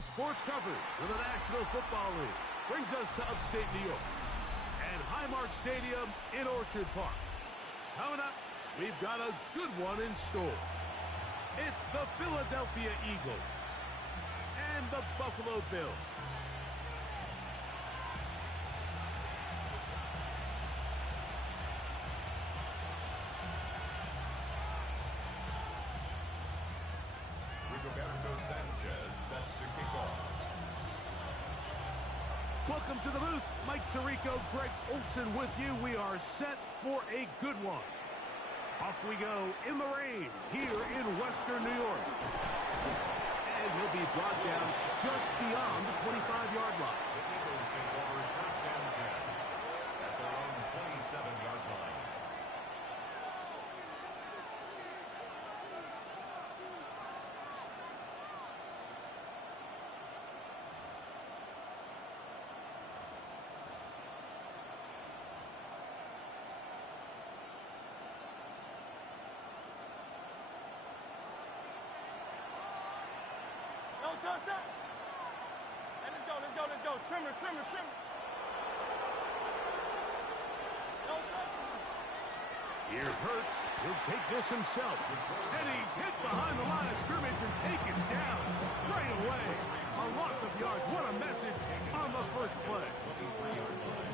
Today's sports coverage for the National Football League brings us to upstate New York and Highmark Stadium in Orchard Park. Coming up, we've got a good one in store. It's the Philadelphia Eagles and the Buffalo Bills. Welcome to the booth. Mike Tirico, Greg Olson with you. We are set for a good one. Off we go in the rain here in Western New York. And he'll be brought down just beyond the 25-yard line. The Eagles take over first and 10 at their own 27-yard line. Let's go. Trimmer. Here's Hurts. He'll take this himself. And he's hit behind the line of scrimmage and taken down right away. A loss of yards. What a message on the first play.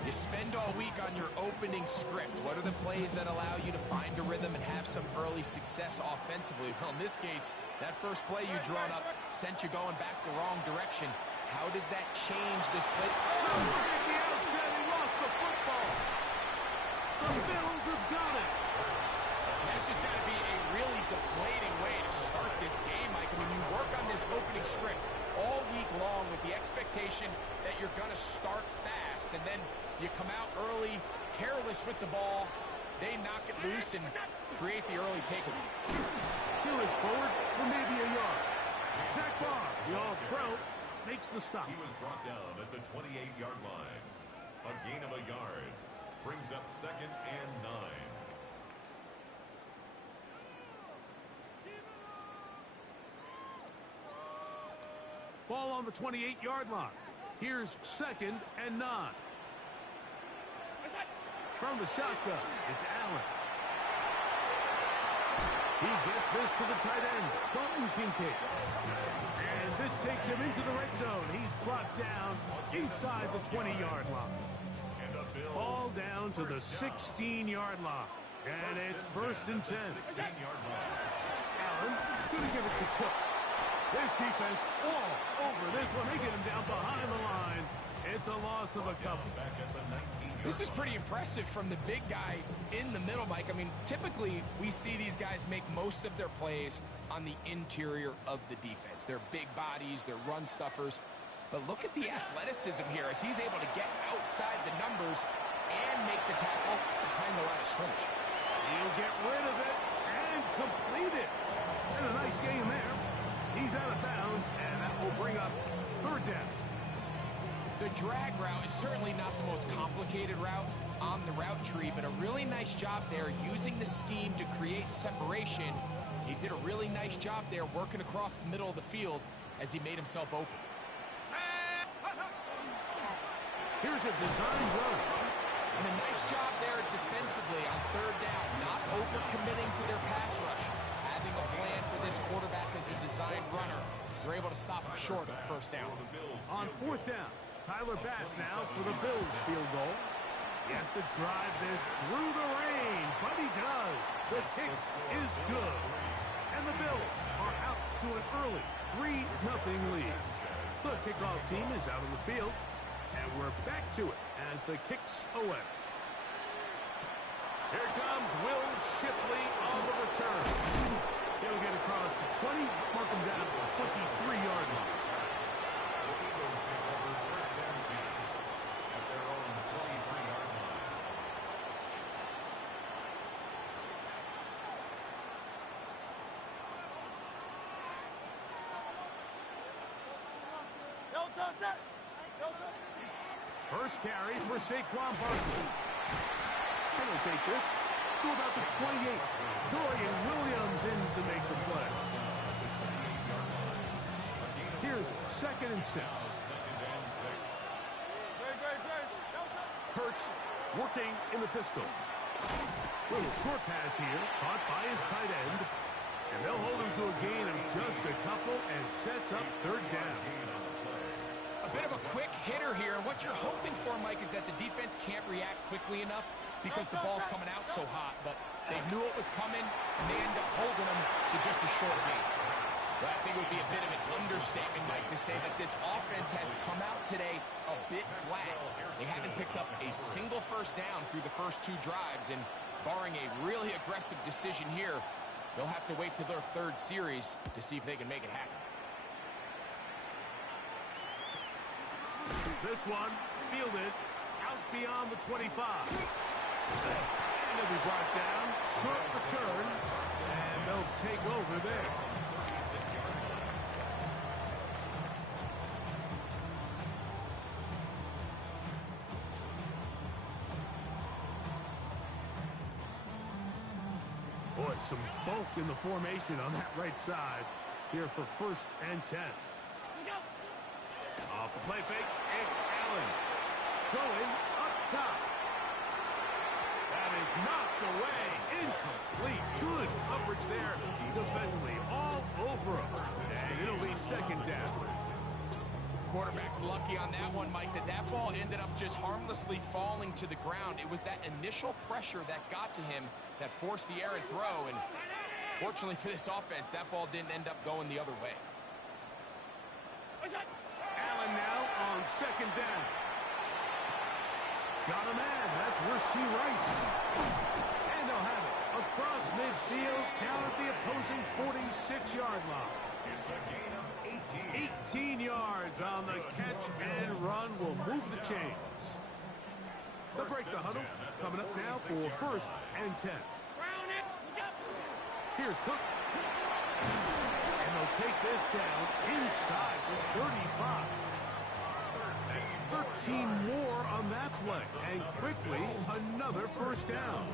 You spend all week on your opening script. What are the plays that allow you to find a rhythm and have some early success offensively? Well, in this case, that first play you drawn up sent you going back the wrong direction. How does that change this play? Oh, at the outset, he lost the football. The Bills have got it. That's just got to be a really deflating way to start this game, Mike. I mean, you work on this opening script all week long with the expectation that you're going to start fast, and then you come out early, careless with the ball. They knock it loose and create the early takeaway. He'll look forward for maybe a yard. Zach Barr, the all-pro, makes the stop. He was brought down at the 28-yard line. A gain of a yard brings up 2nd and 9. Ball on the 28-yard line. Here's 2nd and 9. From the shotgun, it's Allen. He gets this to the tight end, Dalton Kincaid. And this takes him into the red zone. He's brought down inside the 20-yard line. Ball down to the 16-yard line. And it's 1st and 10. Allen going to give it to Cook. This defense all over this one. They get him down behind the line. It's a loss of a couple. This is pretty impressive from the big guy in the middle, Mike. I mean, typically we see these guys make most of their plays on the interior of the defense. They're big bodies, they're run stuffers. But look at the athleticism here as he's able to get outside the numbers and make the tackle behind the line of scrimmage. He'll get rid of it and complete it. And a nice game there. He's out of bounds, and that will bring up 3rd down. The drag route is certainly not the most complicated route on the route tree, but a really nice job there using the scheme to create separation. He did a really nice job there working across the middle of the field as he made himself open. Here's a designed run. And a nice job there defensively on 3rd down, not overcommitting to their pass rush. Having a plan for this quarterback as a designed runner. They're able to stop him short of 1st down. On 4th down, Tyler Bass now for the Bills field goal. He has to drive this through the rain, but he does. The kick is good. And the Bills are out to an early 3-0 lead. The kickoff team is out on the field, and we're back to it as the kick's away. Here comes Will Shipley on the return. He'll get across the 20, mark him down at the 23-yard line. The Eagles take over 1st and 10 at their own 23-yard line. First carry for Saquon Barkley. And he'll take this to about the 28. Dorian Williams in to make the play. Here's Here's 2nd and 6. Hurts working in the pistol. Little short pass here, caught by his tight end. And they'll hold him to a gain of just a couple and sets up 3rd down. A bit of a quick hitter here. And what you're hoping for, Mike, is that the defense can't react quickly enough because the ball's coming out so hot. But they knew it was coming, and they end up holding him to just a short gain. But I think it would be a bit of an understatement, Mike, to say that this offense has come out today a bit flat. They haven't picked up a single 1st down through the first 2 drives, and barring a really aggressive decision here, they'll have to wait till their 3rd series to see if they can make it happen. This one fielded out beyond the 25. And it'll be brought down, short return, and they'll take over there. Boy, some bulk in the formation on that right side here for 1st and 10. Off the play fake, it's Allen. Going up top. That is knocked away. Incomplete. Good coverage there defensively. All over him. And it'll be 2nd down. Quarterback's lucky on that one, Mike, that ball ended up just harmlessly falling to the ground. It was that initial pressure that got to him that forced the errant throw, and fortunately for this offense, that ball didn't end up going the other way. Allen now on 2nd down. Got a man. That's where she writes. And they'll have it across midfield down at the opposing 46-yard line. It's a gain of 18. 18 yards on the catch and run will move the chains. They'll break the huddle. Coming up now for 1st and 10. Here's Cook. And they'll take this down inside the 35. That's 13 more on that play. And quickly, another 1st down.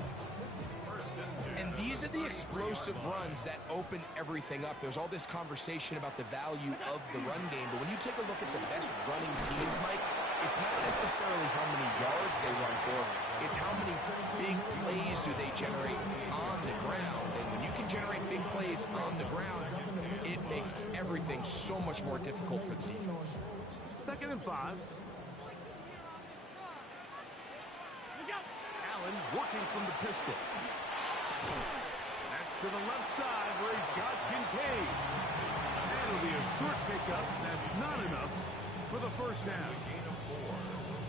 And these are the explosive runs that open everything up. There's all this conversation about the value of the run game, but when you take a look at the best running teams, Mike, it's not necessarily how many yards they run for, it's how many big plays do they generate on the ground. And when you can generate big plays on the ground, it makes everything so much more difficult for the defense. 2nd and 5. Allen working from the pistol. That's to the left side where he's got Kincaid. That'll be a short pickup. That's not enough for the 1st down.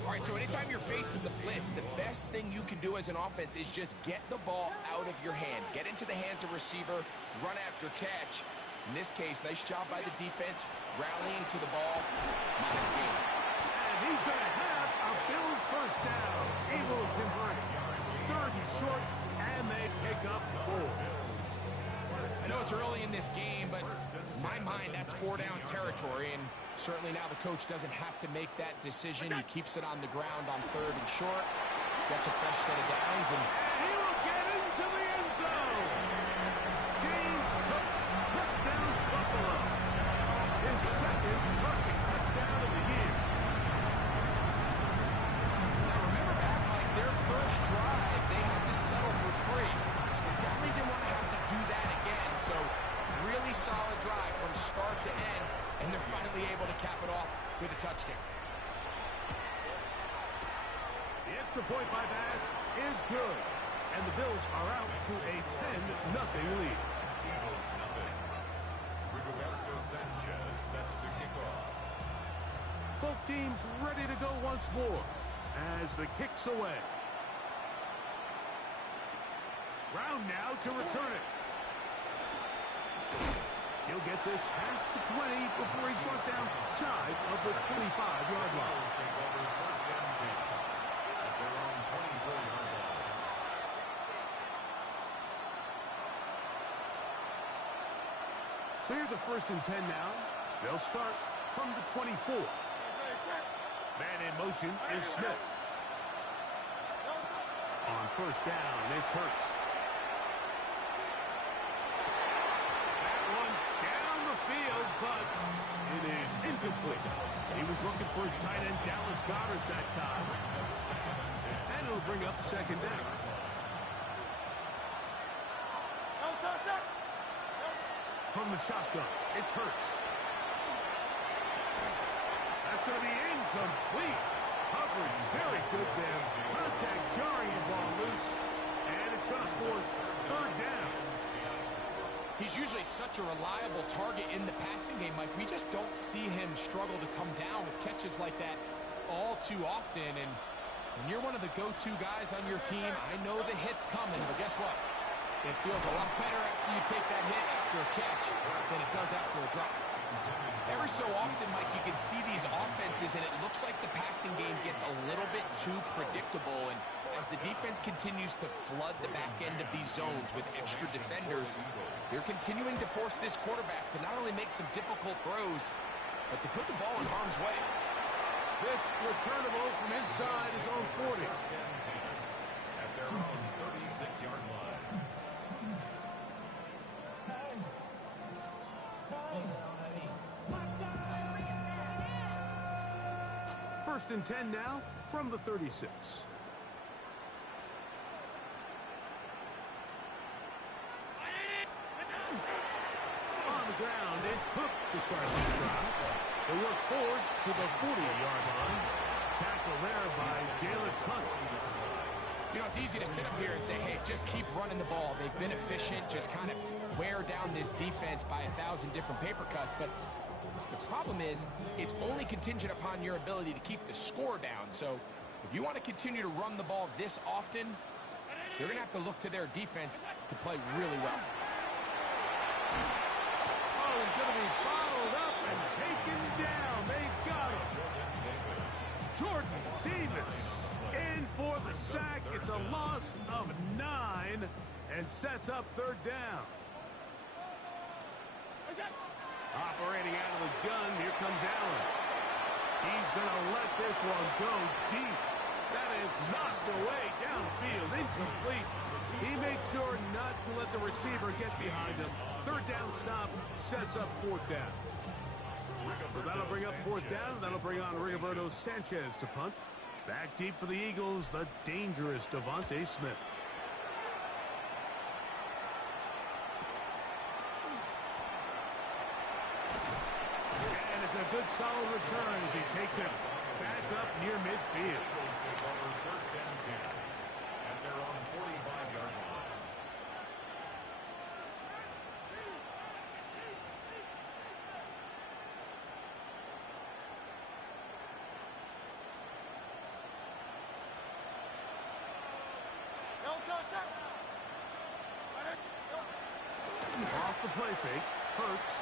All right, so anytime you're facing the blitz, the best thing you can do as an offense is just get the ball out of your hand. Get into the hands of receiver, run after catch. In this case, nice job by the defense, rallying to the ball. Nice game. And he's going to have a Bills 1st down. Able to convert. 3rd and short, and they pick up 4. I know it's early in this game, but in my mind, that's 4-down territory, and certainly now the coach doesn't have to make that decision. He keeps it on the ground on 3rd and short, gets a fresh set of downs, and he will get into the end zone. James Cook, touchdown Buffalo. His 2nd rushing touchdown of the year. now remember back, like their first drive, they had to settle for 3. So they definitely didn't want to have to do that again. So really solid drive from start to end, and they're finally able to cap it off with a touchdown. The extra point by Bass is good. And the Bills are out to a 10-0 lead. Eagles nothing. Rigoberto Sanchez set to kick off. Both teams ready to go once more as the kick's away. Brown now to return it. He'll get this past the 20 before he's brought down shy of the 25-yard line. Take over 1st and 10 at their own 24-yard line. So here's a 1st and 10 now. They'll start from the 24. Man in motion is Smith. On 1st down, it's Hurts. That one down the field, but it is incomplete. He was looking for his tight end, Dallas Goedert, that time. And it'll bring up second down. From the shotgun, it's Hurts. That's going to be incomplete. Coverage very good there. Contact jarring the ball loose. And it's going to force third down. He's usually such a reliable target in the passing game, Mike. We just don't see him struggle to come down with catches like that all too often. And when you're one of the go-to guys on your team, I know the hit's coming, but guess what? It feels a lot better after you take that hit after a catch than it does after a drop. Every so often, Mike, you can see these offenses, and it looks like the passing game gets a little bit too predictable. And as the defense continues to flood the back end of these zones with extra defenders, they're continuing to force this quarterback to not only make some difficult throws, but to put the ball in harm's way. This returnable from inside his own 40. At their own 36-yard line. First and 10 now from the 36. On the ground, it's Cook to start the drive. They work forward to the 40-yard line. Tackle there by Jalen Hunt. You know, it's easy to sit up here and say, hey, just keep running the ball. They've been efficient, just kind of wear down this defense by 1,000 different paper cuts. But the problem is, it's only contingent upon your ability to keep the score down. So if you want to continue to run the ball this often, you're going to have to look to their defense to play really well. Oh, he's going to be bottled up and taken down. They got him. Jordan Davis in for the sack. It's a loss of 9 and sets up third down. Operating out of the gun, here comes Allen. He's going to let this one go deep. That is knocked away downfield, incomplete. He made sure not to let the receiver get behind him. Third down stop sets up fourth down. So that'll bring up fourth down. That'll bring on Rigoberto Sanchez to punt. Back deep for the Eagles, the dangerous Devontae Smith. A good solid return as he takes it back up near midfield. First and 10 at their own 45-yard line. Off the play fake, Hurts.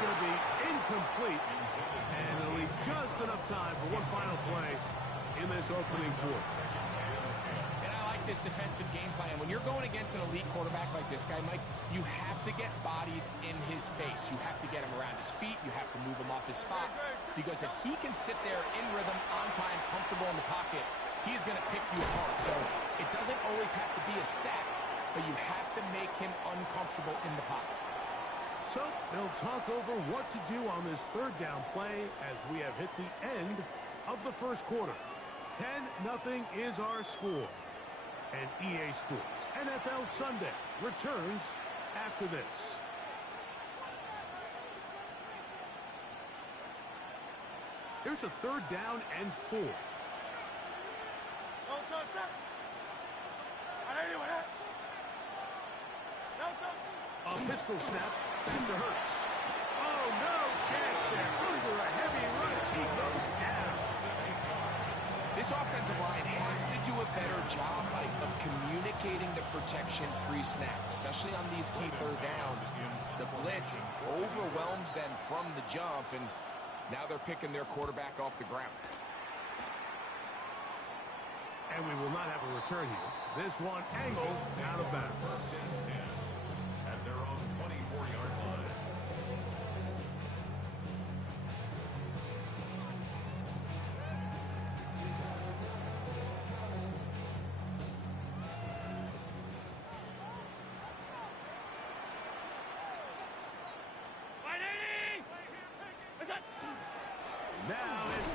Going to be incomplete, and it'll leave just enough time for one final play in this opening quarter. And I like this defensive game plan. When you're going against an elite quarterback like this guy, Mike, you have to get bodies in his face. You have to get him around his feet. You have to move him off his spot. Because if he can sit there in rhythm, on time, comfortable in the pocket, he's going to pick you apart. So it doesn't always have to be a sack, but you have to make him uncomfortable in the pocket. So they'll talk over what to do on this third down play as we have hit the end of the first quarter. 10-0 is our score. And EA Sports NFL Sunday returns after this. Here's a third down and 4. A pistol snap back to Hurts. Oh, no chance there. Under a heavy rush, he goes down. This offensive line has to do a better job, Mike, of communicating the protection pre-snap, especially on these key third downs. The blitz overwhelms them from the jump, and now they're picking their quarterback off the ground. And we will not have a return here. This one angled out of bounds. At their own 24-yard line.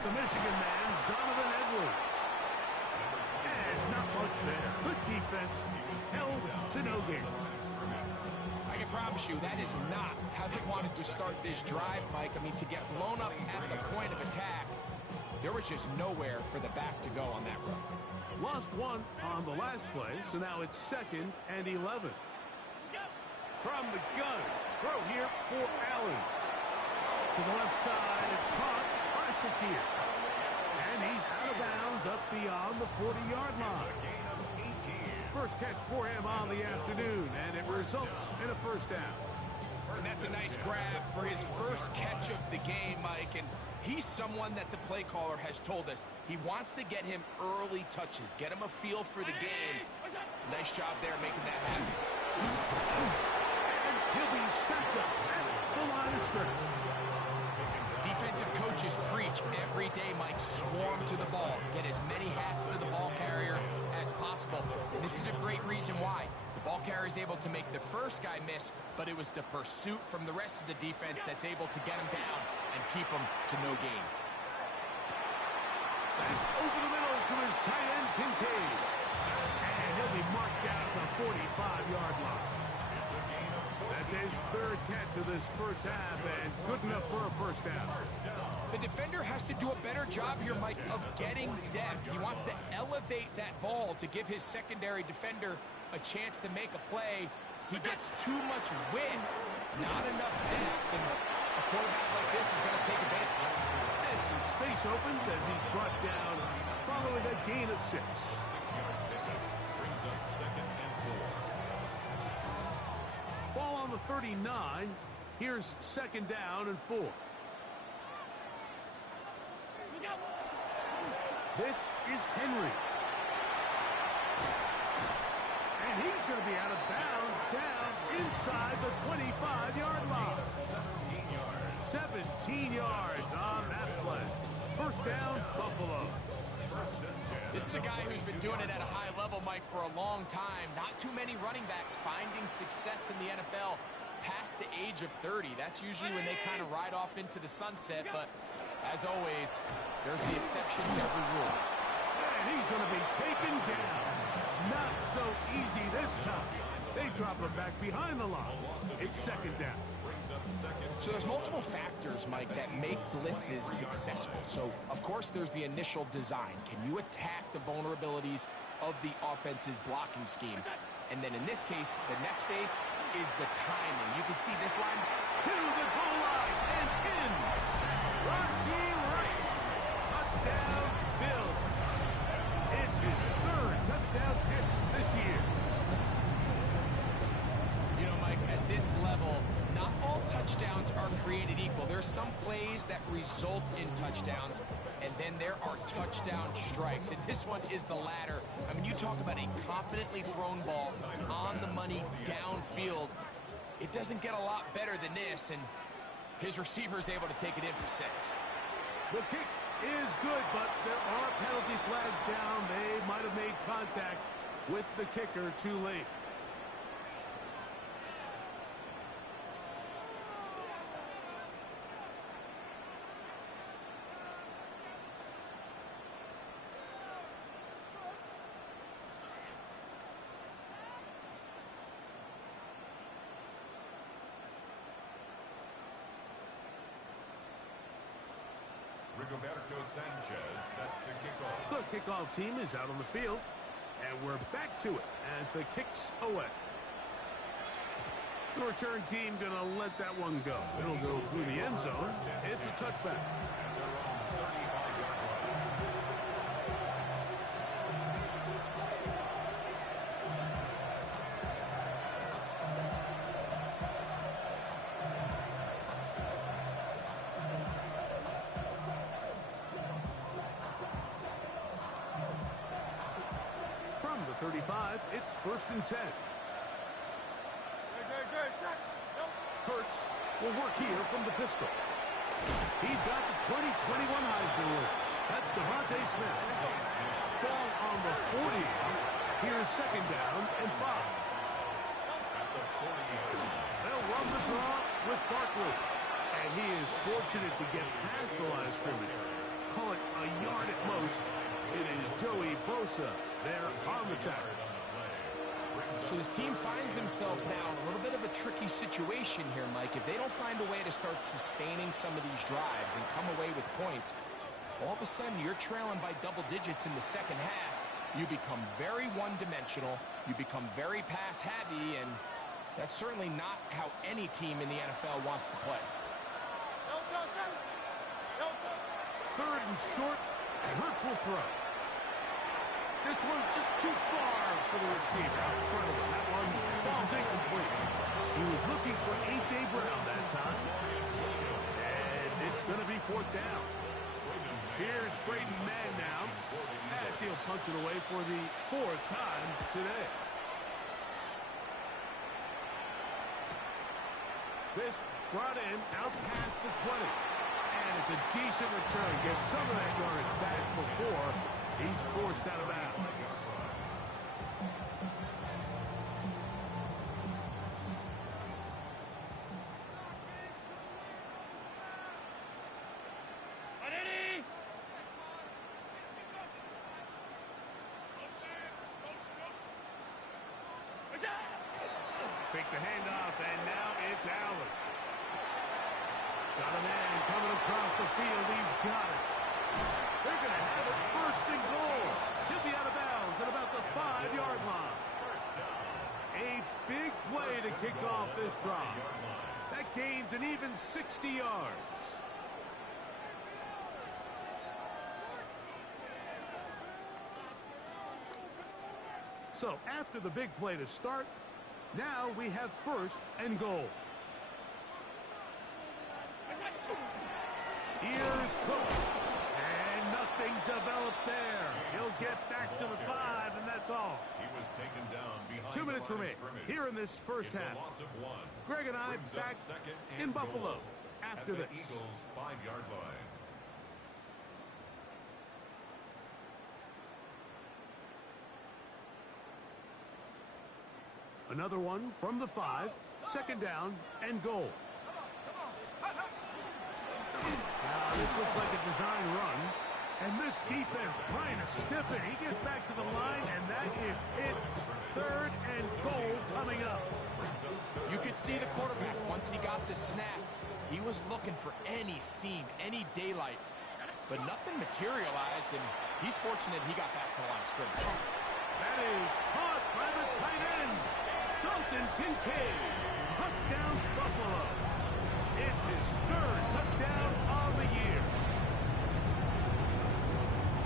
the Michigan man's Donovan Edwards. And not much there. Good defense. Held to no gain. I can promise you that is not how they wanted to start this drive, Mike. I mean, to get blown up at the point of attack, there was just nowhere for the back to go on that run. Lost one on the last play, so now it's 2nd and 11. From the gun, throw here for Allen. To the left side, it's caught by Shakir. And he's out of bounds up beyond the 40-yard line. First catch for him on the afternoon, and it results in a first down. And that's a nice grab for his first catch of the game, Mike. And he's someone that the play caller has told us he wants to get him early touches, get him a feel for the game. Nice job there making that happen. And he'll be stacked up at the line of scrimmage. Defensive coaches preach every day, Mike, swarm to the ball. Get as many hats to the ball carrier as possible. And this is a great reason why. The ball carrier is able to make the first guy miss, but it was the pursuit from the rest of the defense that's able to get him down and keep him to no gain. That's over the middle to his tight end, Kincaid. And he'll be marked down at the 45-yard line. That's his 3rd catch of this first half, and good enough for a first down. The defender has to do a better job here, Mike, of getting depth. He wants to elevate that ball to give his secondary defender a chance to make a play. He gets too much width, not enough depth, and a quarterback like this is going to take advantage. And some space opens as he's brought down following a gain of 6. Brings up 2nd and 4. Ball on the 39. Here's 2nd down and 4. This is Henry. And he's going to be out of bounds down inside the 25-yard line. 17 yards on that play. First down, Buffalo. This is a guy who's been doing it at a high level, Mike, for a long time. Not too many running backs finding success in the NFL past the age of 30. That's usually when they kind of ride off into the sunset, but as always, there's the exception to every rule. And he's going to be taken down. Not so easy this time. They drop him back behind the line. It's 2nd down. So there's multiple factors, Mike, that make blitzes successful. So, of course, there's the initial design. Can you attack the vulnerabilities of the offense's blocking scheme? And then in this case, the next phase is the timing. You can see this line to the goal line and in. Rashi Rice. Touchdown, Bills. It's his 3rd touchdown hit this year. You know, Mike, at this level, not all touchdowns are created equal. There's some plays that result in touchdowns, and then there are touchdown strikes. And this one is the latter. I mean, you talk about a confidently thrown ball on the money downfield. It doesn't get a lot better than this, and his receiver is able to take it in for 6. The kick is good, but there are penalty flags down. They might have made contact with the kicker too late. Rigoberto Sanchez set to kick off. The kickoff team is out on the field, and we're back to it as the kick's away. The return team going to let that one go. It'll go through the end zone. It's a touchback. From the 35, it's 1st and 10. Hurts will work here from the pistol. He's got the 2021 Heisman winner. That's Devontae Smith. Ball on the 40. Here's 2nd down and 5. They'll run the draw with Barkley. And he is fortunate to get past the line of scrimmage. Call it Tulsa. They're on the tackle. So this team finds themselves now in a little bit of a tricky situation here, Mike. If they don't find a way to start sustaining some of these drives and come away with points, all of a sudden you're trailing by double digits in the second half. You become very one-dimensional. You become very pass-heavy, and that's certainly not how any team in the NFL wants to play. Third and short, and Hurts will throw. This one's just too far for the receiver out in front of him. That one falls incomplete. He was looking for A.J. Brown that time. And it's going to be fourth down. Here's Braden Mann now, as he'll punch it away for the fourth time today. This brought in out past the 20. And it's a decent return. Gets some of that yardage back before he's forced out of bounds. Fake the handoff, and now it's Allen. Got a man coming across the field. He's got it. They're going to have a first and goal. He'll be out of bounds at about the 5-yard line. A big play to kick off this drive. That gains an even 60 yards. So after the big play to start, now we have first and goal. Here's Cook. And nothing developed there. He'll get back to the 5, and that's all. He was taken down behind 2 minutes remaining here in this first half. A loss of 1. Greg and I back in Buffalo after this. Eagles' 5-yard line. Another one from the 5. Second down and goal. Now, this looks like a design run. And this defense trying to stiff it. He gets back to the line, and that is it. Third and goal coming up. You could see the quarterback once he got the snap. He was looking for any seam, any daylight. But nothing materialized, and he's fortunate he got back to the line of scrimmage. That is caught by the tight end. Dalton Kincaid. Touchdown, Buffalo. It's his third touchdown of the year.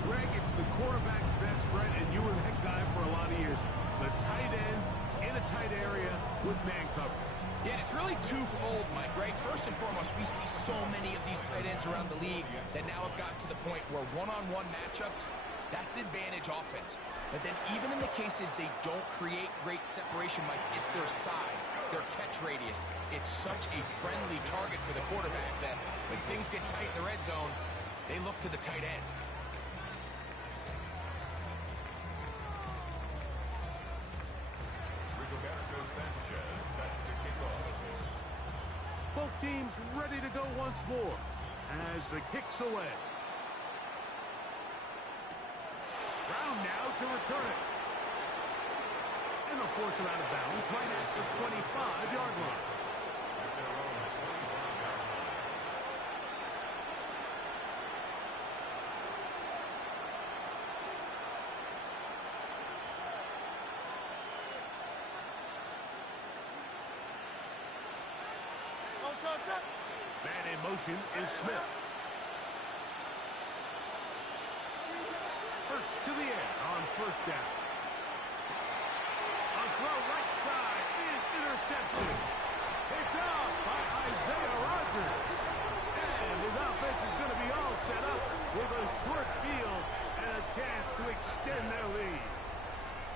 Greg, it's the quarterback's best friend, and you were that guy for a lot of years. The tight end in a tight area with man coverage. Yeah, it's really twofold, Mike, right? First and foremost, we see so many of these tight ends around the league that now have gotten to the point where one-on-one matchups, that's advantage offense. But then even in the cases they don't create great separation, Mike, it's their size, their catch radius. It's such a friendly target for the quarterback that when things get tight in the red zone, they look to the tight end. Both teams ready to go once more as the kick's away. Brown now to return it. And they'll force him out of bounds right at the 25-yard line. Man in motion is Smith. Hurts to the air on first down. A throw right side is intercepted. Picked off by Isaiah Rodgers. And his offense is going to be all set up with a short field and a chance to extend their lead.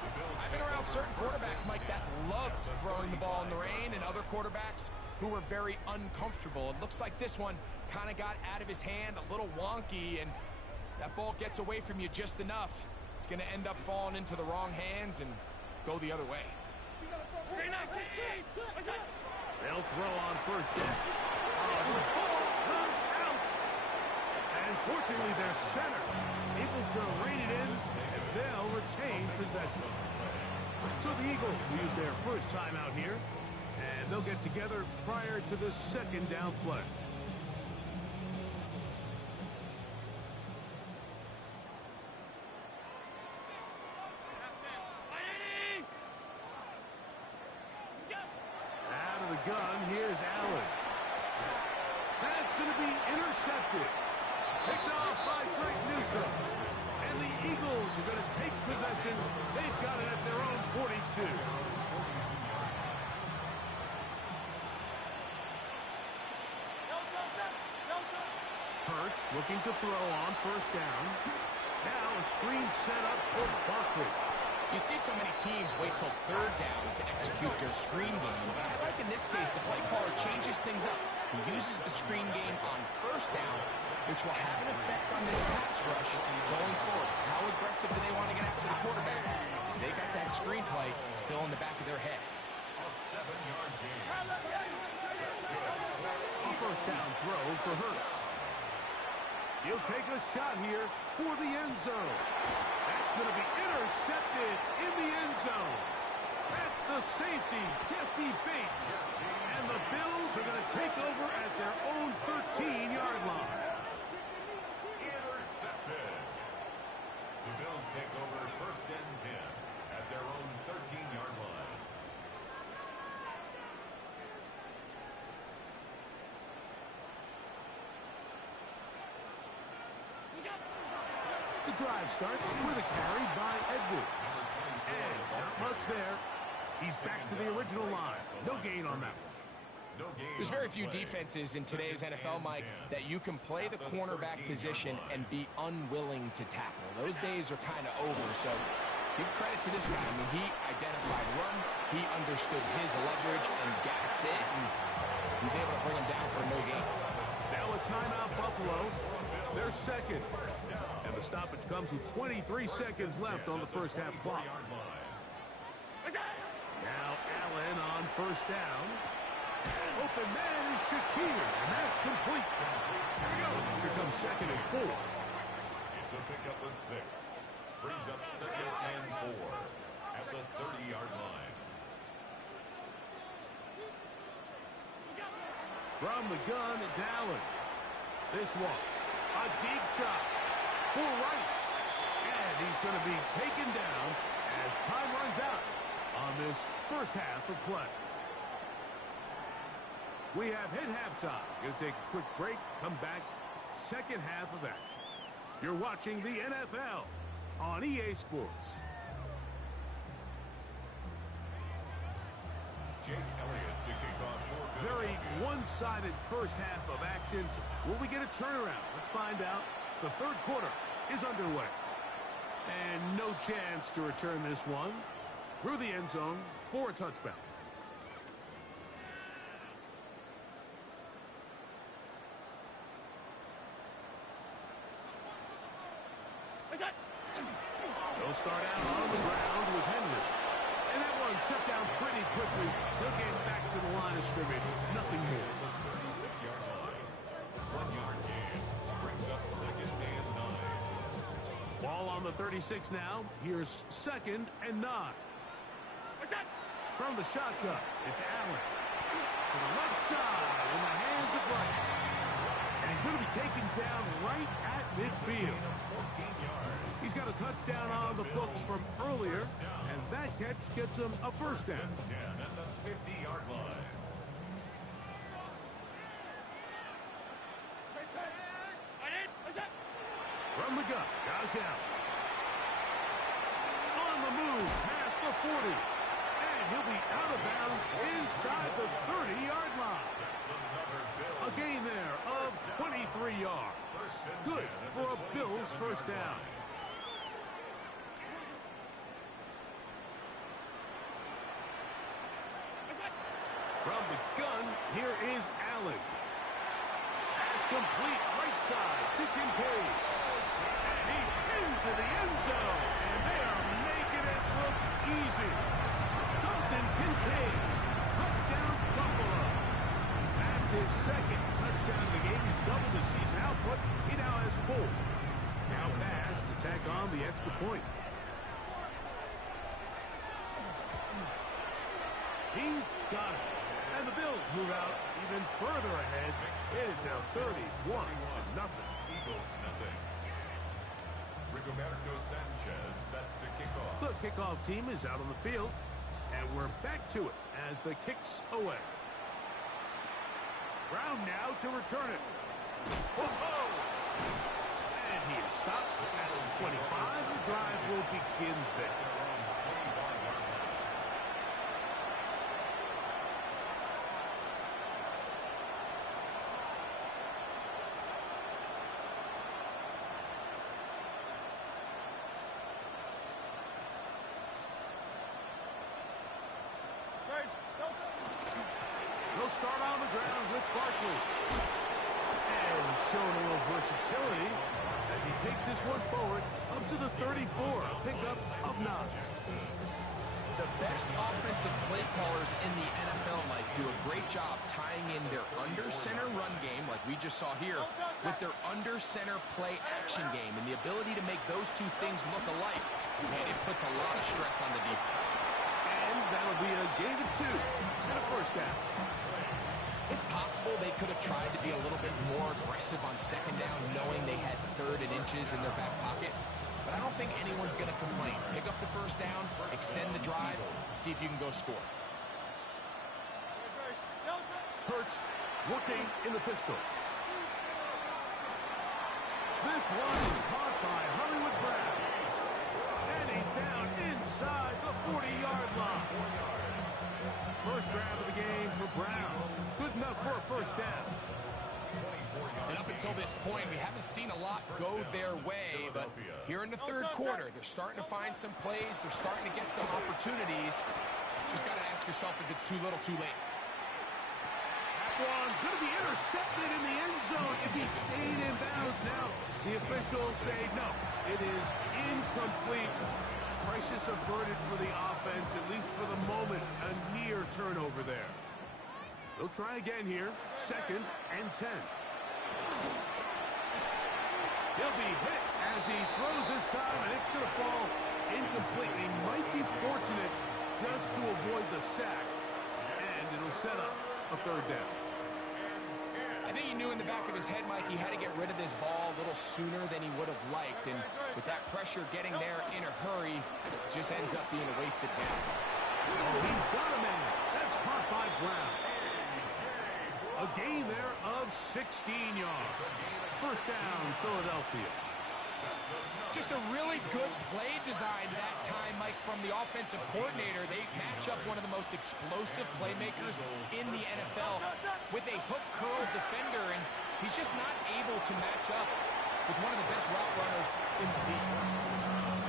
I've been around certain quarterbacks, Mike, that love throwing the ball in the rain, and other quarterbacks who were very uncomfortable. It looks like this one kind of got out of his hand, a little wonky, and that ball gets away from you just enough. It's going to end up falling into the wrong hands and go the other way. They'll throw on first down. The ball comes out. And fortunately, their center able to rein it in, and they'll return possession. So the Eagles will use their first time out here, and they'll get together prior to the second down play. Out of the gun, here's Allen. That's going to be intercepted. Picked off by Greg Newsome. And the Eagles are going to take possession. They've got it at their own 42. Hurts looking to throw on first down. Now a screen set up for Buckley. You see so many teams wait till third down to execute their screen game, but I like in this case the play caller changes things up. He uses the screen game on first down, which will have an effect on this pass rush going forward. How aggressive do they want to get after the quarterback? Because they got that screen play still in the back of their head. A 7-yard gain. A first down throw for Hurts. He'll take a shot here for the end zone. That's going to be intercepted in the end zone. That's the safety, Jesse Bates. And the Bills are going to take over at their own 13-yard line. Intercepted. The Bills take over first and 10 at their own 13-yard line. The drive starts with a carry by Edwards. And not much there. He's back to the original line. No gain on that one. There's very few defenses in today's NFL, Mike, that you can play the cornerback position and be unwilling to tackle. Those days are kind of over, so give credit to this guy. I mean, he identified run, he understood his leverage and gap fit, and he's able to bring him down for no gain. Now a timeout, Buffalo. They're second. And the stoppage comes with 23 seconds left on the first half clock. Now Allen on first down. Open man is Shakir, and that's complete. Here we go. Here comes second and 4. It's a pickup of 6. Brings up second and 4 at the 30-yard line. From the gun, it's Allen. This one, a deep shot for Rice. And he's going to be taken down as time runs out on this first half of play. We have hit halftime. Going to take a quick break, come back, second half of action. You're watching the NFL on EA Sports. Jake Elliott to kick off for Very one-sided first half of action. Will we get a turnaround? Let's find out. The third quarter is underway. And no chance to return this one through the end zone for a touchback. They'll start out on the ground with Henry. And that one shut down pretty quickly. They'll get back to the line of scrimmage. Nothing more. 36-yard line. 1-yard gain. Brings up second and 9. Ball on the 36 now. Here's second and 9. From the shotgun, it's Allen. To the left side in the hands of Rice. And he's going to be taken down right at midfield. 14 yards. He's got a touchdown on the books from earlier, and that catch gets him a first down. 10 at the 50-yard line. From the gun, Josh Allen. On the move, past the 40. And he'll be out of bounds inside the 30-yard line. A gain there of 23 yards. Good for a Bills first down. From the gun, here is Allen. Pass complete right side to Kincaid. And he's into the end zone. And they are making it look easy. Dalton Kincaid. Touchdown Buffalo. That's his second touchdown of the game. He's doubled his season output. He now has 4. Now pass to tack on the extra point. He's got it. And the Bills move out even further ahead. It is now 31-0. Eagles nothing. Rigoberto Sanchez set to kick off. The kickoff team is out on the field. And we're back to it as the kick's away. Brown now to return it. Whoa! And he is stopped at 25. The drive will begin there. They'll start on the ground with Barkley. And showing a little versatility as he takes this one forward up to the 34. Pickup of 9. The best offensive play callers in the NFL, Mike, do a great job tying in their under-center run game, like we just saw here, with their under-center play action game. And the ability to make those two things look alike, man, it puts a lot of stress on the defense. And that'll be a gain of 2 and a first down. It's possible they could have tried to be a little bit more aggressive on second down, knowing they had 3rd and inches in their back pocket. But I don't think anyone's going to complain. Pick up the first down, extend the drive, see if you can go score. Hurts working in the pistol. This one is caught by Hollywood Brown. And he's down inside the 40-yard line. First grab of the game for Brown. Good enough for a first down. And up until this point, we haven't seen a lot go their way, but here in the 3rd quarter, they're starting to find some plays. They're starting to get some opportunities. Just got to ask yourself if it's too little, too late. That one going to be intercepted in the end zone if he stayed in bounds. Now, the officials say no. It is incomplete. Crisis averted for the offense, at least for the moment. A near turnover there. They'll try again here. 2nd and 10. He'll be hit as he throws this time, and it's going to fall incomplete. He might be fortunate just to avoid the sack, and it'll set up a 3rd down. I think he knew in the back of his head, Mike, he had to get rid of this ball a little sooner than he would have liked, and with that pressure getting there in a hurry, just ends up being a wasted down. Oh, he's got a man. That's caught by Brown. A gain there of 16 yards. First down, Philadelphia. Just a really good play design that time, Mike, from the offensive coordinator. They match up one of the most explosive playmakers in the NFL with a hook curl defender, and he's just not able to match up with one of the best route runners in the league.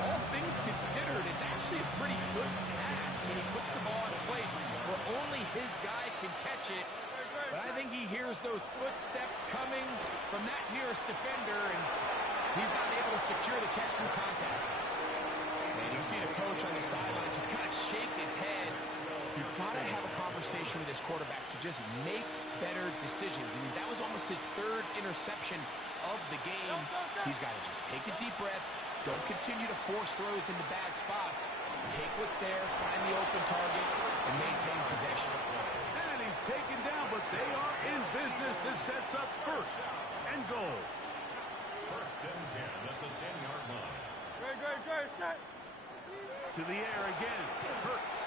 All things considered, it's actually a pretty good pass. I mean, he puts the ball in a place where only his guy can catch it. But I think he hears those footsteps coming from that nearest defender, and he's not able to secure the catch through contact. And you see the coach on the sideline just kind of shake his head. He's got to have a conversation with his quarterback to just make better decisions. I mean, that was almost his 3rd interception of the game. He's got to just take a deep breath. Don't continue to force throws into bad spots. Take what's there, find the open target, and maintain possession. And he's taken down, but they are in business. This sets up 1st and goal. 1st and 10 at the 10-yard line. To the air again. Hurts.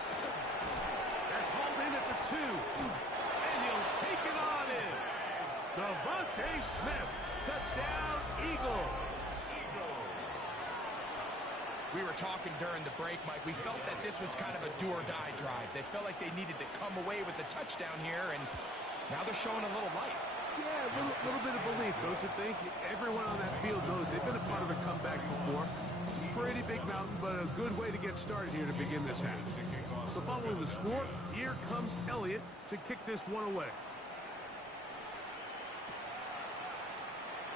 That's hauled in at the 2. And he'll take it on in. Devontae Smith. Touchdown, Eagles. We were talking during the break, Mike. We felt that this was kind of a do-or-die drive. They felt like they needed to come away with the touchdown here, and now they're showing a little life. Yeah, a little bit of belief, don't you think? Everyone on that field knows they've been a part of a comeback before. It's a pretty big mountain, but a good way to get started here to begin this half. So following the score, here comes Elliott to kick this one away.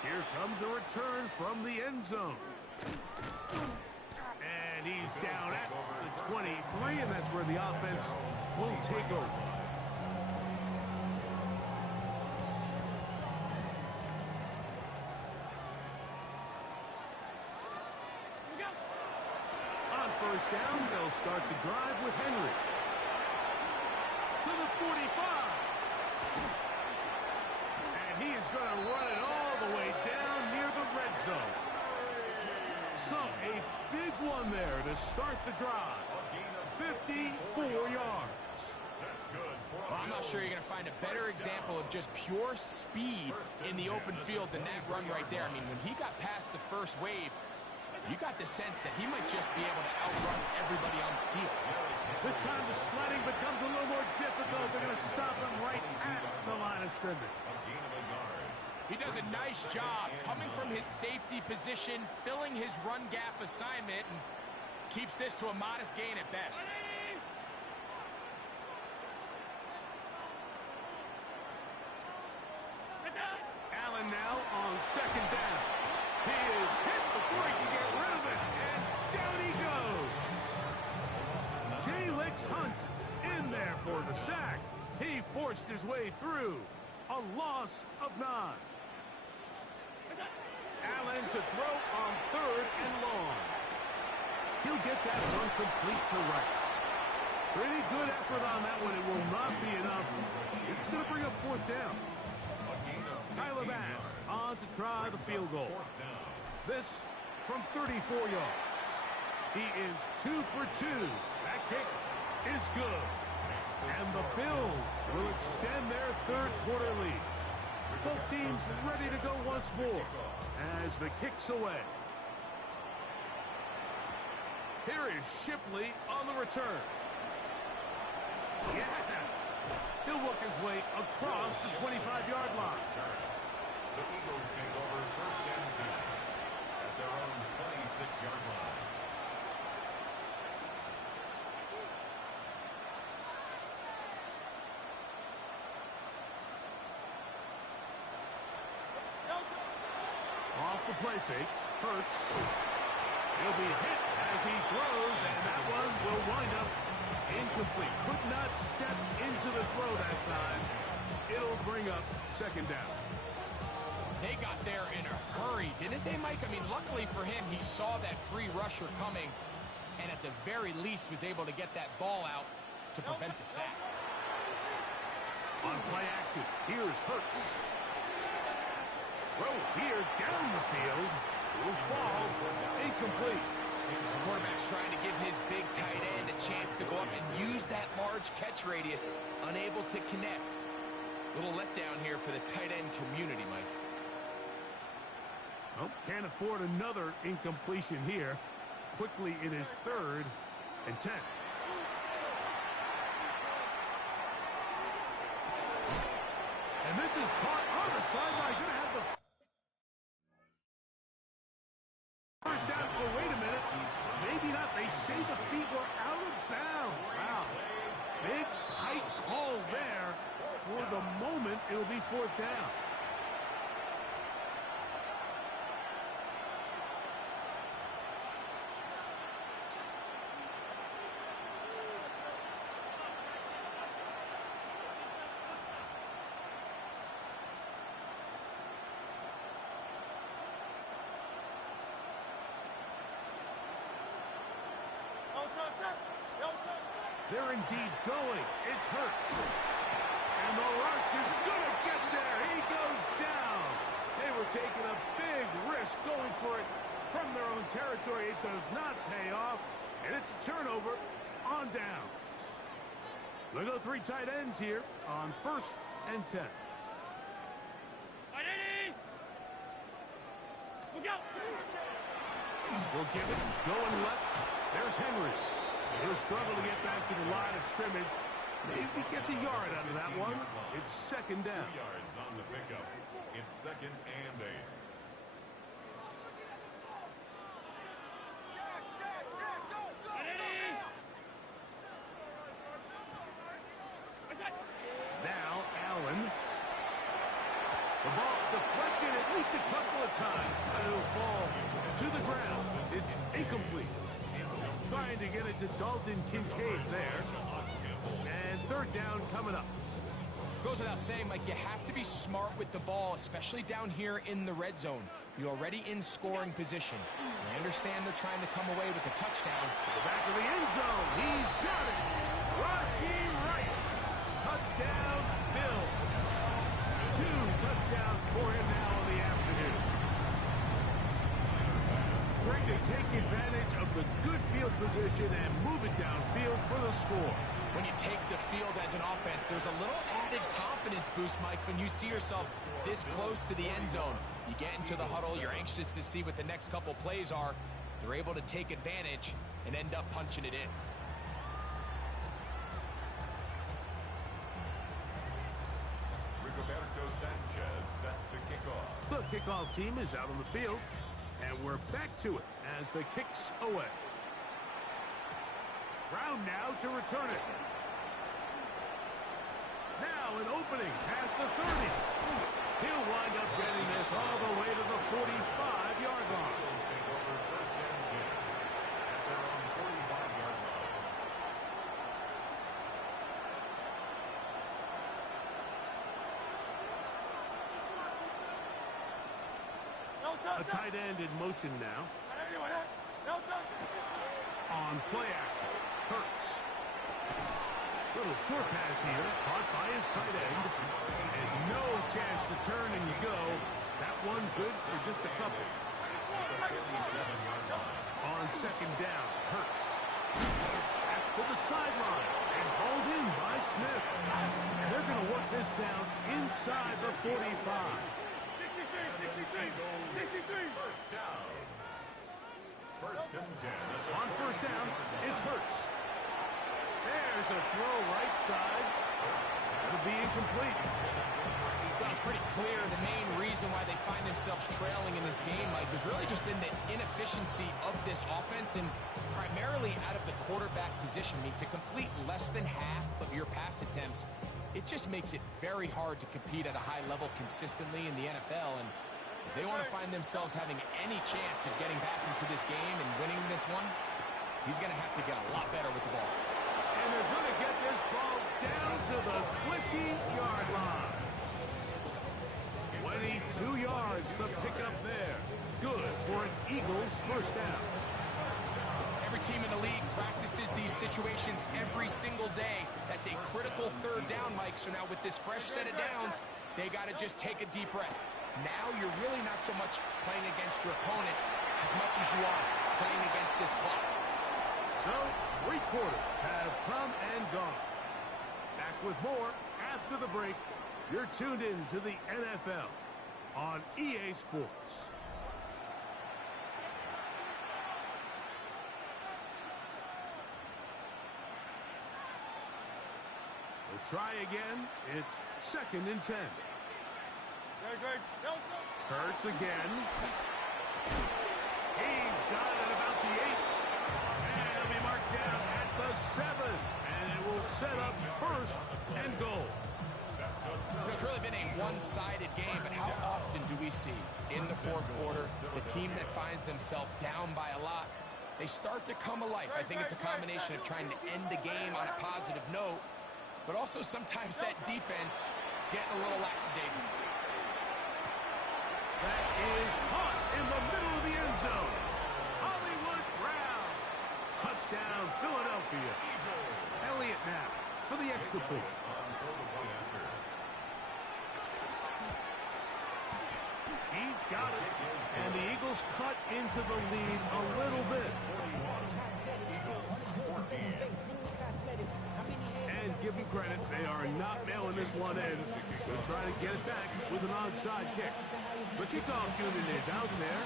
Here comes a return from the end zone. And he's down at the 23, and that's where the offense will take over. On first down. They'll start the drive with Henry. To the 45. And he is going to run it all the way down near the red zone. So a big one there to start the drive. 54 yards. Well, I'm not sure you're going to find a better example of just pure speed in the open field than that run right there. I mean, when he got past the first wave, you got the sense that he might just be able to outrun everybody on the field. This time the sledding becomes a little more difficult. They're going to stop him right at the line of scrimmage. He does a nice job coming from his safety position, filling his run gap assignment, and keeps this to a modest gain at best. Allen now on second down. He is hit before he can get rid of it, and down he goes. Jay Licks Hunt in there for the sack. He forced his way through. A loss of 9. Allen to throw on third and long. He'll get that one complete to Rice. Pretty good effort on that one. It will not be enough. It's going to bring up fourth down. Tyler Bass on to try the field goal. This from 34 yards. He is 2 for 2. That kick is good. And the Bills will extend their third quarter lead. Both teams ready to go once more as the kick's away. Here is Shipley on the return. Yeah. He'll work his way across the 25-yard line. The Eagles take over first and 10 at their own 26-yard line. Off the play fake, Hurts. He'll be hit as he throws, and that one will wind up incomplete. Could not step into the throw that time. It'll bring up second down. They got there in a hurry, didn't they, Mike? I mean, luckily for him, he saw that free rusher coming, and at the very least was able to get that ball out to prevent the sack. On play action, here's Hurts. Throw here down the field. Will fall. Incomplete. The quarterback's trying to give his big tight end a chance to go up and use that large catch radius. Unable to connect. Little letdown here for the tight end community, Mike. Oh, can't afford another incompletion here. Quickly it is 3rd and 10. And this is caught on the sideline. Going to have the first down. Oh, wait a minute. Maybe not. They say the feet were out of bounds. Wow. Big, tight call there. For the moment, it'll be 4th down. They're indeed going. It's Hurts. And the rush is going to get there. He goes down. They were taking a big risk going for it from their own territory. It does not pay off. And it's a turnover on down. They go 3 tight ends here on 1st and 10. We'll give it going left. There's Henry. He'll struggle to get back to the line of scrimmage. Maybe gets a yard out of that one. It's 2nd down. 2 yards on the pickup. It's 2nd and 8. Now Allen. The ball deflected at least a couple of times, but it'll fall to the ground. It's incomplete. Trying to get it to Dalton Kincaid there. And 3rd down coming up. Goes without saying, Mike, you have to be smart with the ball, especially down here in the red zone. You're already in scoring position. I understand they're trying to come away with a touchdown. To the back of the end zone. He's got it. Rashee Rice. Touchdown, Bill. 2 touchdowns for him now in the afternoon. Great to take advantage of the good field position and move it downfield for the score. When you take the field as an offense, there's a little added confidence boost, Mike, when you see yourself this close to the end zone. You get into the huddle, you're anxious to see what the next couple plays are. They're able to take advantage and end up punching it in. Rigoberto Sanchez set to kick off. The kickoff team is out on the field, and we're back to it as the kick's away. Brown now to return it. Now an opening past the 30. He'll wind up getting this all the way to the 45-yard line. First and 10 at their own 45-yard line. A tight end in motion now. On play action, Hurts. Little short pass here, caught by his tight end. And no chance to turn and go. That one's good for just a couple. On second down, Hurts. That's to the sideline. And hauled in by Smith. And they're going to work this down inside the 45. First down. First and 10. On first down, it's Hurts. There's a throw right side. It'll be incomplete. Well, it's pretty clear the main reason why they find themselves trailing in this game, Mike, has really just been the inefficiency of this offense and primarily out of the quarterback position. I mean, to complete less than half of your pass attempts, it just makes it very hard to compete at a high level consistently in the NFL. And if they want to find themselves having any chance of getting back into this game and winning this one, he's going to have to get a lot better with the ball. And they're going to get this ball down to the 20-yard line. 22 yards, the pickup there. Good for an Eagles first down. Every team in the league practices these situations every single day. That's a critical third down, Mike. So now with this fresh set of downs, they got to just take a deep breath. Now you're really not so much playing against your opponent as much as you are playing against this clock. So, 3 quarters have come and gone. Back with more after the break. You're tuned in to the NFL on EA Sports. We'll try again. It's second and 10. Hurts again. He's got it about the 8. And it'll be marked down at the 7. And it will set up first and goal. It's really been a one-sided game, but how often do we see in the fourth quarter the team that finds themselves down by a lot, they start to come alive. I think it's a combination of trying to end the game on a positive note, but also sometimes that defense getting a little lackadaisical. That is caught in the middle of the end zone. Hollywood Brown. Touchdown, Philadelphia. Elliott now for the extra point. He's got it. And the Eagles cut into the lead a little bit. And give them credit, they are not mailing this one in. They'll try to get it back with an onside kick. The kickoff unit is out there,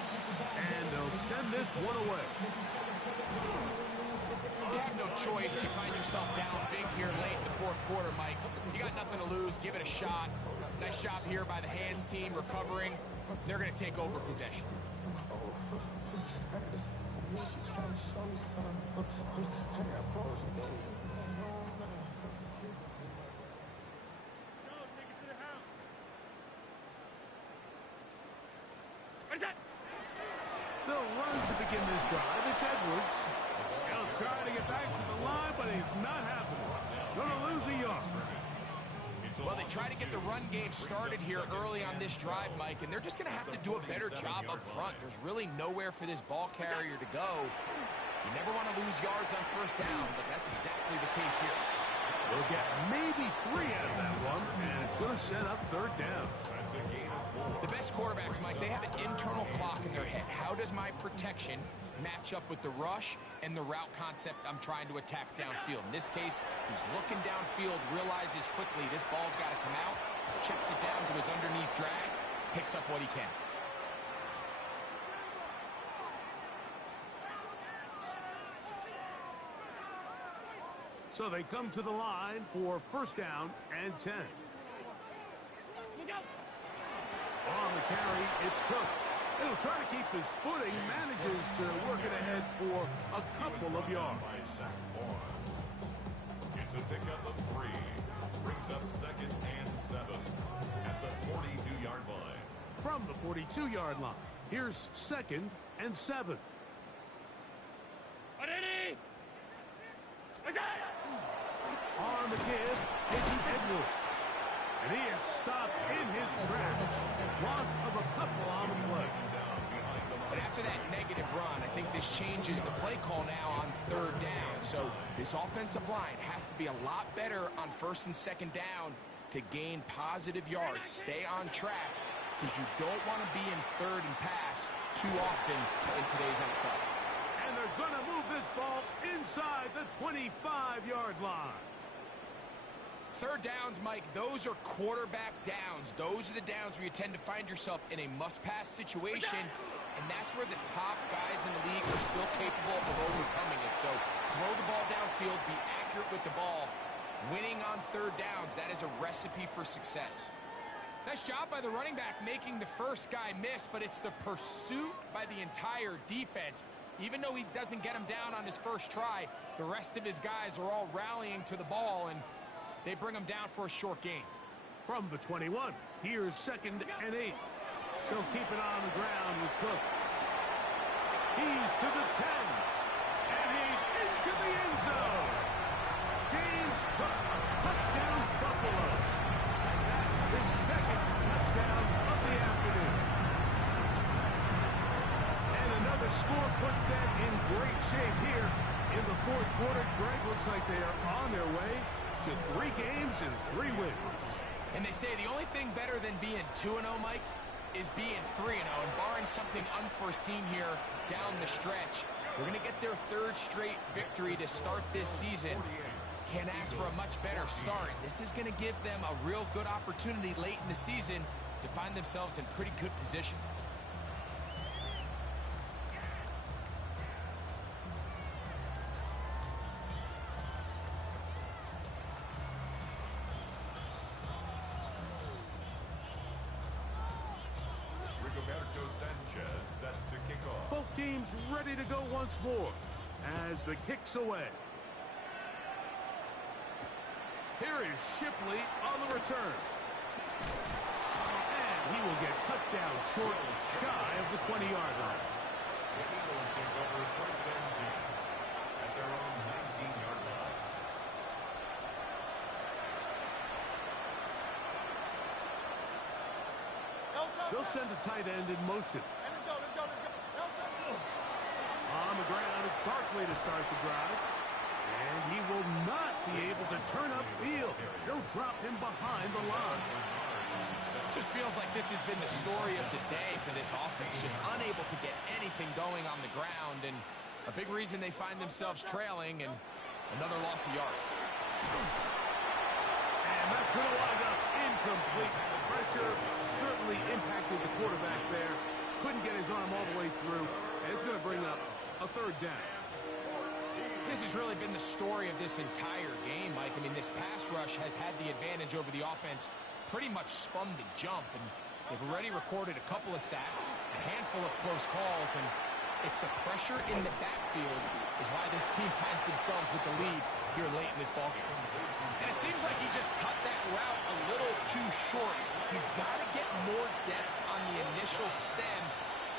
and they'll send this one away. You have no choice. You find yourself down big here late in the fourth quarter, Mike. You got nothing to lose. Give it a shot. Nice job here by the hands team recovering. They're going to take over possession. They'll run to begin this drive. It's Edwards. He'll try to get back to the line, but he's not happening. Going to lose a yard. Well, they try to get the run game started here early on this drive, Mike, and they're just going to have to do a better job up front. There's really nowhere for this ball carrier to go. You never want to lose yards on first down, but that's exactly the case here. They'll get maybe 3 out of that one, and it's going to set up third down. The best quarterbacks, Mike, they have an internal clock in their head. How does my protection match up with the rush and the route concept I'm trying to attack downfield? In this case, he's looking downfield, realizes quickly this ball's got to come out, checks it down to his underneath drag, picks up what he can. So they come to the line for first down and 10. On the carry, it's Cook. He'll try to keep his footing, manages to work it ahead for a couple of yards. It's a pickup of 3. Brings up 2nd and 7 at the 42-yard line. From the 42-yard line, here's 2nd and 7. On the give, it's Edwards. And he is stopped in his tracks. Loss of a couple on the play. But after that negative run, I think this changes the play call now on third down. So this offensive line has to be a lot better on first and second down to gain positive yards. Stay on track because you don't want to be in third and pass too often in today's NFL. And they're going to move this ball inside the 25-yard line. Third downs, Mike, those are quarterback downs. Those are the downs where you tend to find yourself in a must-pass situation, and that's where the top guys in the league are still capable of overcoming it. So throw the ball downfield, be accurate with the ball. Winning on third downs, that is a recipe for success. Nice job by the running back making the first guy miss, but it's the pursuit by the entire defense. Even though he doesn't get him down on his first try, the rest of his guys are all rallying to the ball, and they bring him down for a short gain. From the 21, here's 2nd and 8. They'll keep it on the ground with Cook. He's to the 10, and he's into the end zone. James Cook, touchdown Buffalo. His 2nd touchdown of the afternoon. And another score puts them in great shape here in the 4th quarter. Greg, looks like they are on their way to 3 games and 3 wins. And they say the only thing better than being 2-0, Mike, is being 3-0. And barring something unforeseen here down the stretch, we're going to get their 3rd straight victory to start this season. Can't ask for a much better start. This is going to give them a real good opportunity late in the season to find themselves in pretty good position. Both teams ready to go once more as the kick's away. Here is Shipley on the return. And he will get cut down short, shy of the 20-yard line. The Eagles take over 1st and 10 at their own 19-yard line. They'll send a tight end in motion. On the ground, it's Barkley to start the drive. And he will not be able to turn upfield. He'll drop him behind the line. Just feels like this has been the story of the day for this offense. Just unable to get anything going on the ground. And a big reason they find themselves trailing and another loss of yards. And that's going to wind up incomplete. The pressure certainly impacted the quarterback there. Couldn't get his arm all the way through. And it's going to bring up a 3rd down. This has really been the story of this entire game, Mike. I mean, this pass rush has had the advantage over the offense pretty much from the jump. And they've already recorded a couple of sacks, a handful of close calls, and it's the pressure in the backfield is why this team finds themselves with the lead here late in this ballgame. And it seems like he just cut that route a little too short. He's got to get more depth on the initial stem,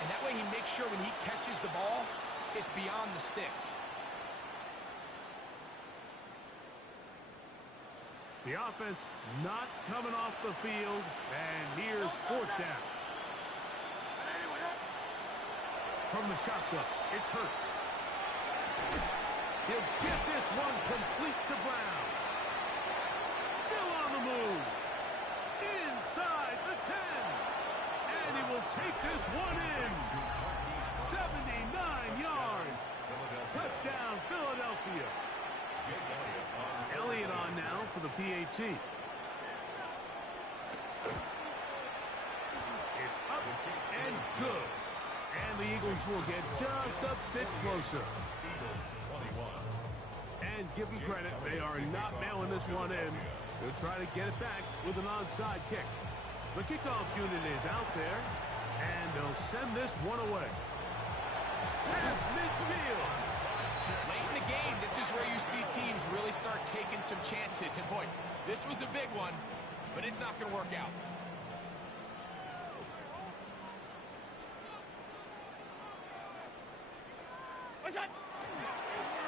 and that way he makes sure when he catches the ball, it's beyond the sticks. The offense not coming off the field, and here's fourth down. From the shotgun, it's Hurts. He'll get this one complete to Brown. Still on the move. Inside the 10. And he will take this one in. 79 yards. Touchdown, Philadelphia. Elliott on now for the PAT. It's up and good. And the Eagles will get just a bit closer. And give them credit, they are not mailing this one in. They'll try to get it back with an onside kick. The kickoff unit is out there, and they'll send this one away. At midfield. Late in the game, this is where you see teams really start taking some chances. And boy, this was a big one, but it's not going to work out.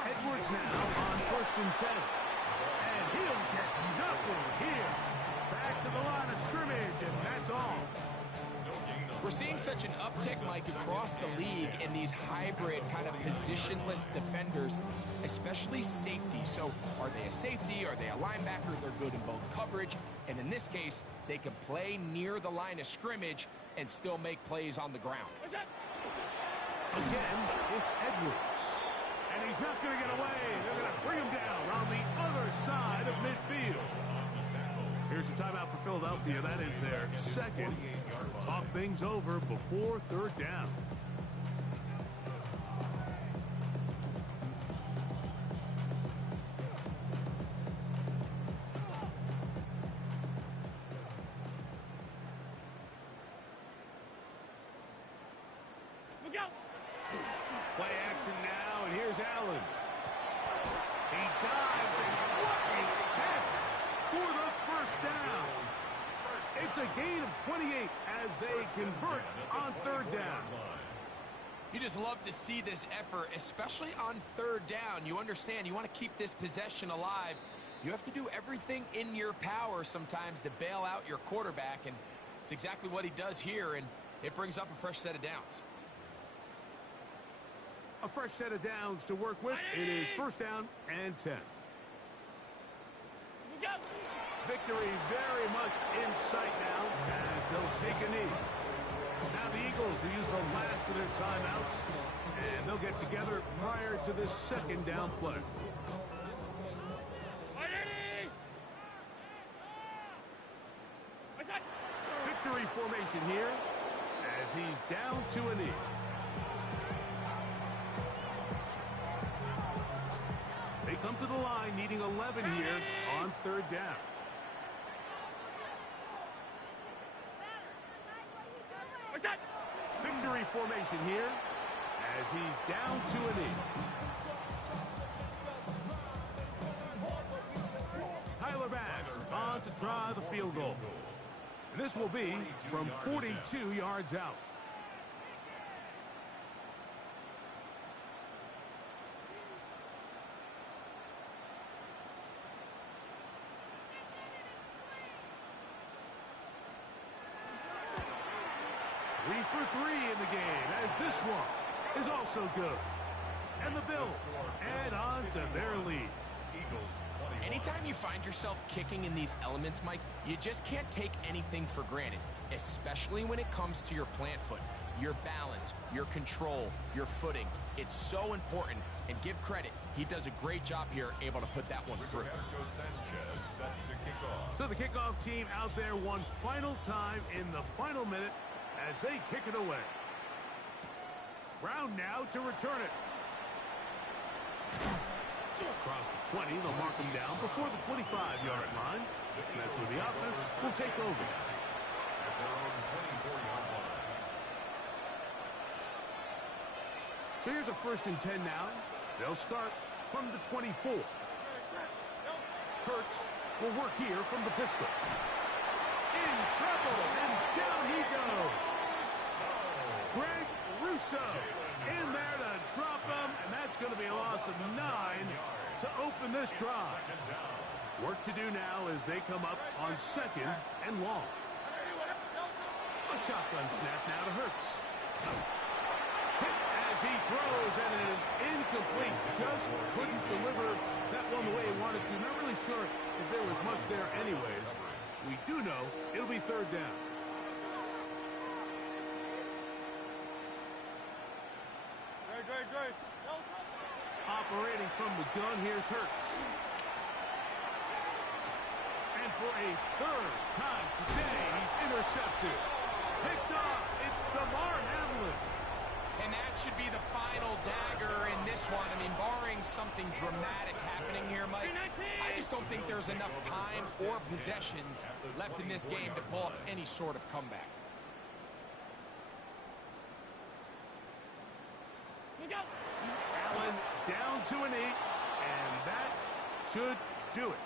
Edwards now on 1st and 10. And he'll get nothing here. Back to the line of scrimmage, and that's all. We're seeing such an uptick, Mike, across the league in these hybrid kind of positionless defenders, especially safety. So are they a safety? Are they a linebacker? They're good in both coverage. And in this case, they can play near the line of scrimmage and still make plays on the ground. Again, it's Edwards. And he's not going to get away. They're going to bring him down on the other side of midfield. Here's a timeout for Philadelphia. That is their second. Talk things over before third down. Look out! Play action now, and here's Allen. He dives, and what a catch for the first down. It's a gain of 28 as they convert on third down. You just love to see this effort, especially on third down. You understand, you want to keep this possession alive. You have to do everything in your power sometimes to bail out your quarterback, and it's exactly what he does here, and it brings up a fresh set of downs. A fresh set of downs to work with. It is first down and 10. Victory very much in sight now as they'll take a knee. Now the Eagles will use the last of their timeouts, and they'll get together prior to this second down play. Victory formation here as he's down to a knee. They come to the line needing 11 here on third down. Victory formation here as he's down to a knee. Tyler Bass on to try the field goal. And this will be from 42 yards out. Three for three in the game as this one is also good. And the Bills add on to their lead. Anytime you find yourself kicking in these elements, Mike, you just can't take anything for granted, especially when it comes to your plant foot, your balance, your control, your footing. It's so important, and give credit. He does a great job here, able to put that one through. So the kickoff team out there one final time in the final minute as they kick it away. Brown now to return it. Across the 20, they'll mark him down before the 25-yard line. And that's where the offense will take over. So here's a 1st and 10 now. They'll start from the 24. Hurts will work here from the pistol. In trouble, and down he goes. Greg Russo in there to drop him, and that's going to be a loss of 9 to open this drive. Work to do now as they come up on 2nd and long. A shotgun snap now to Hurts. Hit as he throws, and it is incomplete. Just couldn't deliver that one the way he wanted to. Not really sure if there was much there anyways. We do know it'll be 3rd down. Operating from the gun, here's Hurts. And for a 3rd time today, he's intercepted. Picked up. It's DeMar Hamlin. And that should be the final dagger in this one. I mean, barring something dramatic happening here, Mike, I just don't think there's enough time or possessions left in this game to pull off any sort of comeback. Allen down to an 8, and that should do it.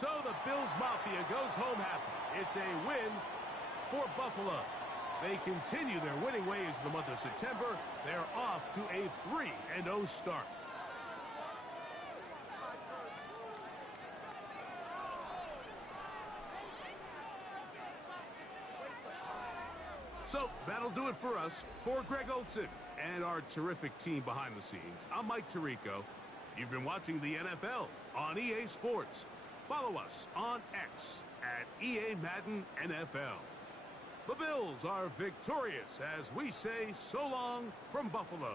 So the Bills Mafia goes home happy. It's a win for Buffalo. They continue their winning ways in the month of September. They're off to a 3-0 start. So that'll do it for us. For Greg Olson and our terrific team behind the scenes, I'm Mike Tirico. You've been watching the NFL on EA Sports. Follow us on X at EA Madden NFL. The Bills are victorious as we say so long from Buffalo.